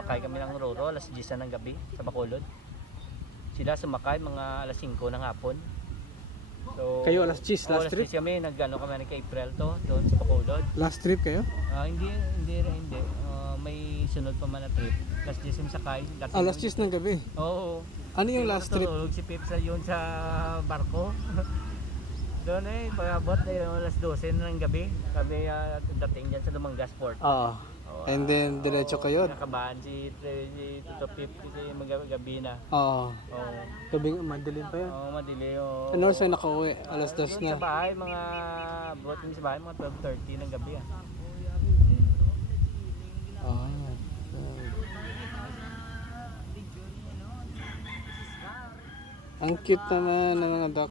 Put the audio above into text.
sumakay kami ng Roro, alas 10 ng gabi sa Bacolod. Sila sumakay mga alas 5 ng hapon. So, Kayo alas 10, last alas trip? 10 kami, kami nag-April to, doon sa Bacolod. Last trip kayo? Hindi. May sunod pa man na trip. Alas 10 yung sakay. Alas 10 ng gabi. Oo. Ano yung last trip? Natutulog si Pip yun sa barko. Doon pag-abot alas 12 na ng gabi. Kami dating dyan sa Dumangas Port. Oo. And then diretso kayo? Nakabahan si Tito Pip kasi magabi na. Oo. Oo. Gabi, madilim pa yun. Oo, madili. Oo. Ano sa nakauwi? Alas 2 Doon na. sa bahay, abot din sa bahay, mga 12:30 ng gabi. Ah. Ang cute naman ng mga duck.